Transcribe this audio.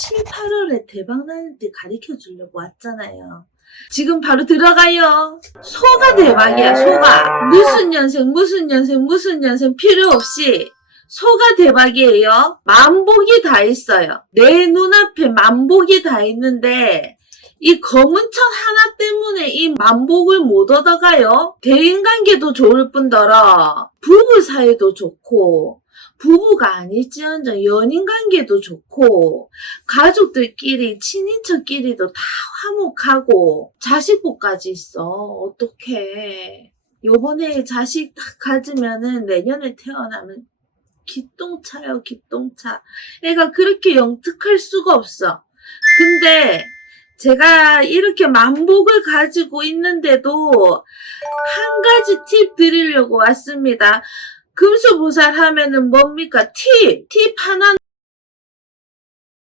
7, 8월에 대박 나는 때 가르쳐 주려고 왔잖아요. 지금 바로 들어가요. 소가 대박이야, 소가. 무슨 년생, 무슨 년생, 무슨 년생 필요 없이 소가 대박이에요. 만복이 다 있어요. 내 눈앞에 만복이 다 있는데 이 검은 천 하나 때문에 이 만복을 못 얻어가요. 대인관계도 좋을 뿐더러 부부 사이도 좋고 부부가 아닐지언정 연인 관계도 좋고 가족들끼리 친인척끼리도 다 화목하고 자식복까지 있어. 어떡해. 요번에 자식 딱 가지면은 내년에 태어나면 기똥차요, 기똥차. 애가 그렇게 영특할 수가 없어. 근데 제가 이렇게 만복을 가지고 있는데도 한 가지 팁 드리려고 왔습니다. 금수보살 하면은 뭡니까? 팁! 팁 하나